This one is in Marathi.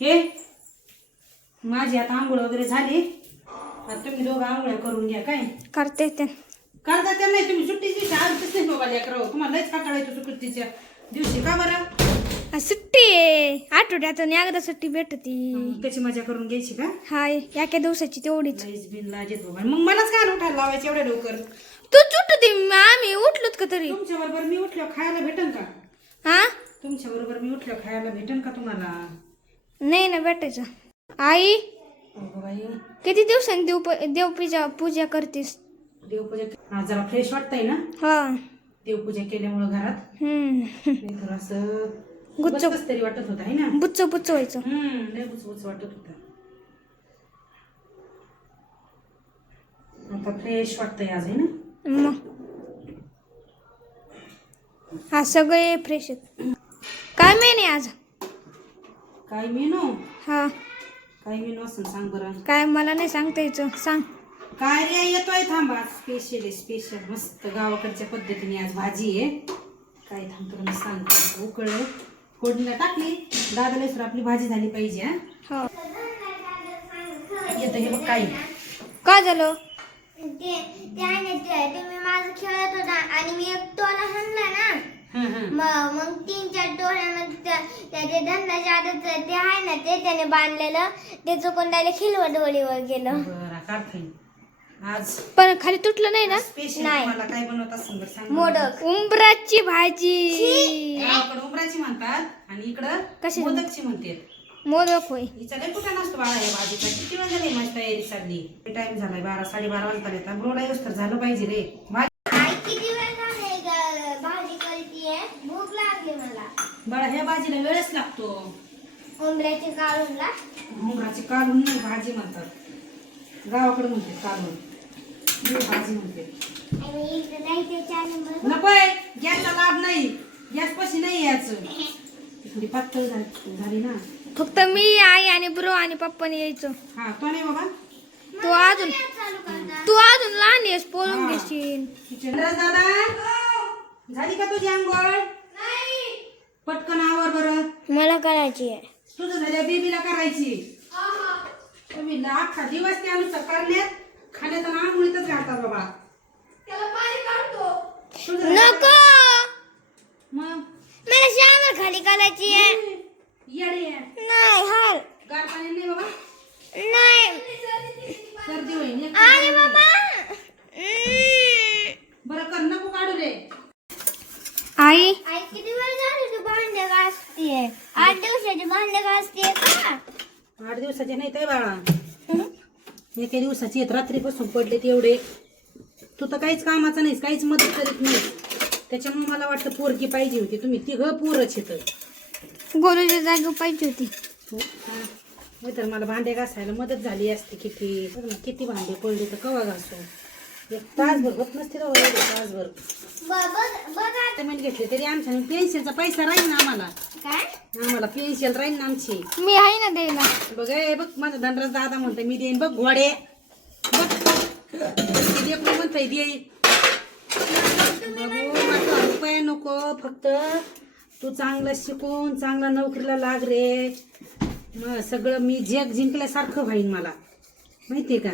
हे माझी आता आंघोळ वगैरे झाली. आता तुम्ही दोघं आंघोळ्या करून घ्या. काय करते ते करता त्या नाही तुम्ही सुट्टीची दिवशी आजच नाही बाबा लेकरं. तुम्हाला लयच काटाळा येतो सुट्टीच्या दिवशी. का बरं? सुट्टी आहे आठवड्यातून एकदा सुट्टी भेटती. त्याची मजा करून घ्यायची का? हाय एका दिवसाची तेवढीच. लयच बिन लाजेत बाबा. मग मलाच काय उठायला लावायचं एवढ्या लवकर? तू उठती आम्ही उठलोत का तरी. तुमच्या बरोबर मी उठल्यावर खायला भेटन का? हा तुमच्या बरोबर मी उठल्यावर खायला भेटन का तुम्हाला? नाही ना भेटायचं. आई अगं बाई किती दिवसांनी देवपूजा पूजा करतेस? देवपूजा आज जरा फ्रेश वाटतंय ना हा देवपूजा केल्यामुळे घरात. नाहीतर असं गुच्च कसं तरी वाटत होतं है ना. बुच्च बुच्च व्हायचं. लय बुचबुच वाटत होतं. आता फ्रेश वाटतंय आज आहे ना. मग हा सगळे फ्रेश आहेत. काय मेन आज? काय मेनू? हा काय मेनू असं सांग बरं. काय मला नाही सांगता यायचं. सांग. काय रे येतोय थांबा. स्पेशल आहे स्पेशल मस्त गावाकडच्या पद्धतीने आज भाजी आहे. काय थांब तुला मी सांगते. उकळलं फोडणीला टाकली. दादाला सर आपली भाजी झाली पाहिजे. हा हो येतं हे बघ काय काय झालं? तुम्ही माझं खेळत होता आणि मी एक टोला हाणला ना. मग 3-4 टोळ्यामध्ये त्याचे धंदाचे आता ते आहे ना ते त्याने बांधलेलं ते चुकून त्याला खिलवट होळीवर गेलं. बरं काढतोय आज पण खाली तुटलं नाही ना? स्पेशल. नाही. मला काय बनवत असेल बरं सांग. मोदक. उंबराची भाजी. गावाकडे उमराची म्हणतात आणि इकडं कशी? मोदकची म्हणतात. मोदक होय. हिचा लय कुठं नसतो बाळा या भाजीचा. किती वेळ झाली माझी तयारी चालली. टाइम झालाय 12-12:30 वाजता येतात. ब्रोला येऊस तर झालं पाहिजे रे. आई किती वेळ झाले भाजी करतीये. भूक लागली मला. बाळा ह्या भाजीला वेळच लागतो. उंबऱ्याची काढूनला उमराची काढून नाही भाजी म्हणतात. गावाकडे म्हणते काढून भाजी म्हणते. आणि इकडे नाही ते चॅनल नकोय गॅसचा लाभ नाही. गॅस पशी नाही यायचं. थोडी पातळ झाली ना. फक्त मी आई आणि ब्रो आणि पप्पाने यायचं. हा तो नाही बाबा. तू अजून लहान आहेस पळून घेशील. दादा झाली का तुझी आंघोळ? पटकन आवर बरं. मला करायची आहे. तुझं झाल्या बेबीला करायची. तुम्ही अख्खा दिवस त्यानुसार करण्यात खाण्यात आणि आंघोळीतच राहतात बाबा. तुझं झालं नको का? मग मला श्यामर खाली करायची आहे. येडे आहे. नाही हाल गार पाणी नाही बाबा. नाही सर्दी होईल. अरे बाबा. बरं कर नको काढू रे. आई आई किती वेळ झाली तू भांडे घासतीये. 8 दिवसाची भांडे घासतीये का? 8 दिवसाचे नाही ते बाळा. एका दिवसाची आहेत. रात्रीपासून पडले तेवढे. तू तर काहीच कामाचा नाहीस. काहीच मदत करीत नाही. त्याच्यामुळे मला वाटतं पोरगी पाहिजे होती. तुम्ही तिघं पोरच येतं. गोलूच्या जागी पाहिजे होती. तर मला भांडे घासायला मदत झाली असते. किती बघ ना किती भांडे पडले तर कवा घासतो. एक तासभर होत नसते तेव्हा एवढे तासभर. बघा पेमेंट घेतले तरी आमच्या पेन्शनचा पैसा राहील ना आम्हाला. काय आम्हाला पेन्शन राहील ना आमची. मी आहे ना द्यायला. बघ हे बघ माझा धनराज दादा म्हणतोय मी देईन. बघ घोडे बघ म्हणतोय देईन. रुपये नको फक्त तू चांगलं शिकून चांगला नोकरीला लाग रे. मग सगळं मी जग जिंकल्यासारखं होईन मला माहितीये का.